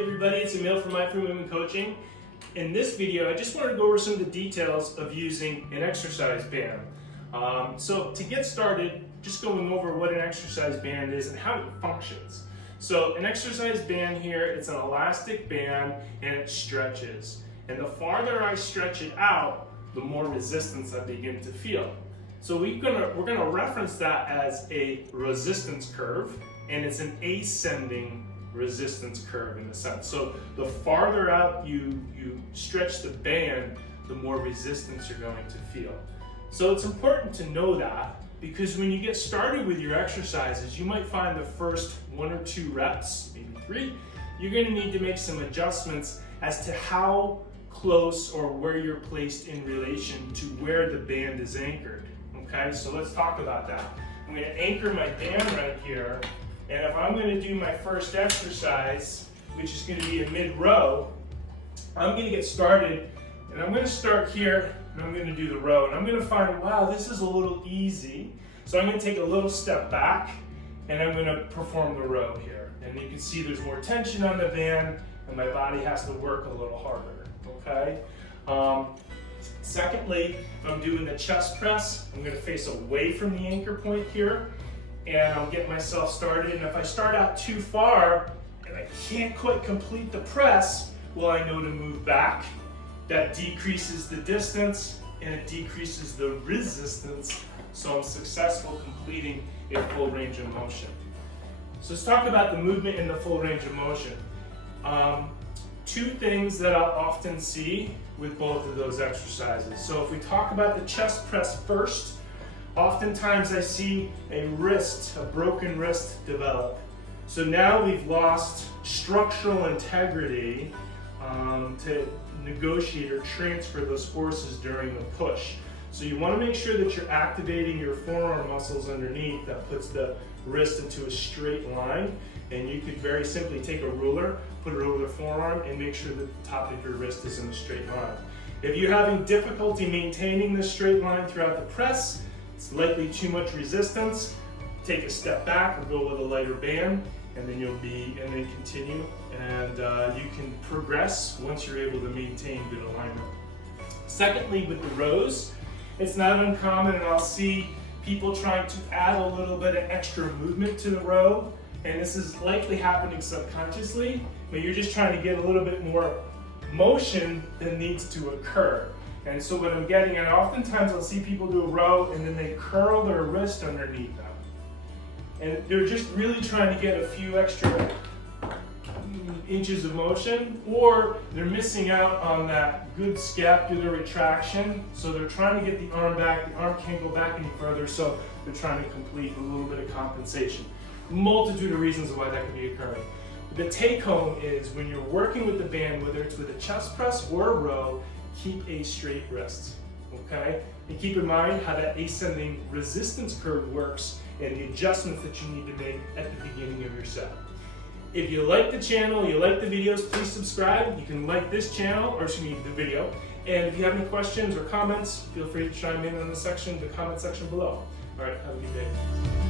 everybody, it's Emil from My Free Movement Coaching. In this video, I just wanted to go over some of the details of using an exercise band. So to get started, just going over what an exercise band is and how it functions. So an exercise band here, it's an elastic band and it stretches. And the farther I stretch it out, the more resistance I begin to feel. So we're gonna reference that as a resistance curve, and it's an ascending resistance curve in a sense. So the farther out you stretch the band, the more resistance you're going to feel. So it's important to know that, because when you get started with your exercises, you might find the first 1 or 2 reps, maybe 3, you're going to need to make some adjustments as to how close or where you're placed in relation to where the band is anchored. Okay, so let's talk about that. I'm going to anchor my band right here, and if I'm going to do my first exercise, which is going to be a mid-row, I'm going to get started, and I'm going to start here, and I'm going to do the row, and I'm going to find, wow, this is a little easy. So I'm going to take a little step back, and I'm going to perform the row here. And you can see there's more tension on the band, and my body has to work a little harder, okay? Secondly, if I'm doing the chest press, I'm going to face away from the anchor point here, and I'll get myself started. And if I start out too far and I can't quite complete the press, well, I know to move back. That decreases the distance and it decreases the resistance, so I'm successful completing a full range of motion. So let's talk about the movement in the full range of motion. 2 things that I'll often see with both of those exercises. So if we talk about the chest press first, oftentimes I see a broken wrist develop. So now we've lost structural integrity to negotiate or transfer those forces during the push. So you want to make sure that you're activating your forearm muscles underneath. That puts the wrist into a straight line, and you could very simply take a ruler, put it over the forearm, and make sure that the top of your wrist is in a straight line. If you're having difficulty maintaining this straight line throughout the press, it's likely too much resistance, take a step back or go with a lighter band, and then continue, and you can progress once you're able to maintain good alignment. Secondly, with the rows, it's not uncommon, and I'll see people trying to add a little bit of extra movement to the row, and this is likely happening subconsciously, but you're just trying to get a little bit more motion than needs to occur. And so what I'm getting at, oftentimes I'll see people do a row and then they curl their wrist underneath them. And they're just really trying to get a few extra inches of motion, or they're missing out on that good scapular retraction. So they're trying to get the arm back. The arm can't go back any further, so they're trying to complete a little bit of compensation. Multitude of reasons why that could be occurring. The take home is, when you're working with the band, whether it's with a chest press or a row, keep a straight wrist, okay? And keep in mind how that ascending resistance curve works and the adjustments that you need to make at the beginning of your set. If you like the channel, you like the videos, please subscribe. You can like this channel, or excuse me, the video. And if you have any questions or comments, feel free to chime in the comment section below. All right, have a good day.